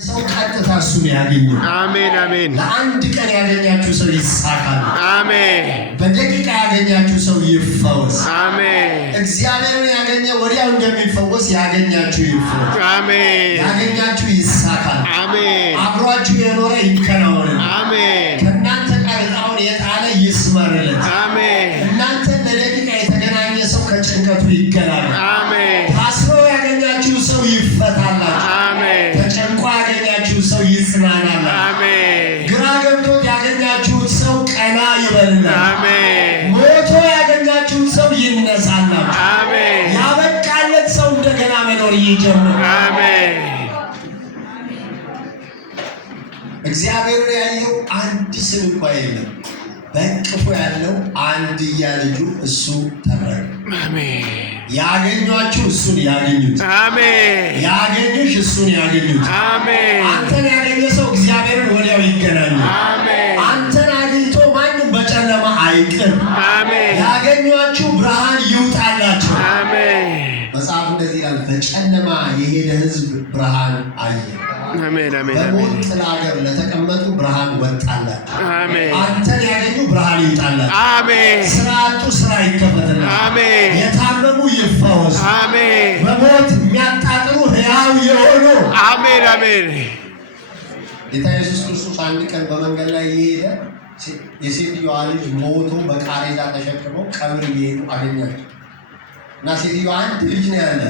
ሰው ቀጥታ እሱን ያገኘው። አሜን አሜን። ለአንድ ቀን ያገኛችሁ ሰው ይሳካል። አሜን። በደቂቃ ያገኛችሁ ሰው ይፈወስ። አሜን። እግዚአብሔርን ያገኘ ወዲያው እንደሚፈወስ ያገኛችሁ ይፈወስ። አሜን። ያገኛችሁ ይሳካል። አሜን። አብሯችሁ የኖረ ይከናወን። አሜን። ከእናንተ ጋር ዕጣውን የጣለ ይስመርለት። አሜን። እናንተ ለደቂቃ የተገናኘ ሰው ከጭንቀቱ ይገላል። አሜን። ታስሮ ያገኛችሁ ሰው ይፈታላችሁ። አሜን። ተጨንቆ ያገኛችሁ ሰው ይጽናናል። አሜን። ግራ ገብቶት ያገኛችሁት ሰው ቀና ይበልላል። አሜን። ሞቶ ያገኛችሁት ሰው ይነሳላችሁ። አሜን። ያበቃለት ሰው እንደገና መኖር ይጀምራል። አሜን። እግዚአብሔር ያየው አንድ ስም እንኳ የለም። በእቅፉ ያለው አንድያ ልጁ እሱ ተረከ። አሜን። ያገኟችሁ እሱን ያገኙት። አሜን። ያገኙሽ እሱን ያገኙት። አሜን። አንተን ያገኘ ሰው እግዚአብሔርን ወዲያው ይገናኛል። አሜን። አንተን አግኝቶ ማንም በጨለማ አይቅር። አሜን። ያገኟችሁ ብርሃን ይውጣላችሁ። አሜን። መጽሐፍ እንደዚህ ይላል፣ በጨለማ የሄደ ሕዝብ ብርሃን አየ። አሜን አሜን። በሞት ጥላ ሀገር ለተቀመጡ ብርሃን ወጣላቸው። አሜን። አንተን ያገኙ ብርሃን ይውጣላቸው። አሜን። ስራ አጡ ስራ ይከፈትላቸው። አሜን። የታመሙ ይፈወሱ። አሜን። በሞት የሚያጣጥሩ ሕያው የሆኑ አሜን አሜን። ጌታ ኢየሱስ ክርስቶስ አንድ ቀን በመንገድ ላይ እየሄደ የሴትዮዋ ልጅ ሞቶ በቃሬዛ ተሸክመው ቀብር እየሄዱ አገኛቸው እና ሴትዮዋ አንድ ልጅ ነው ያለ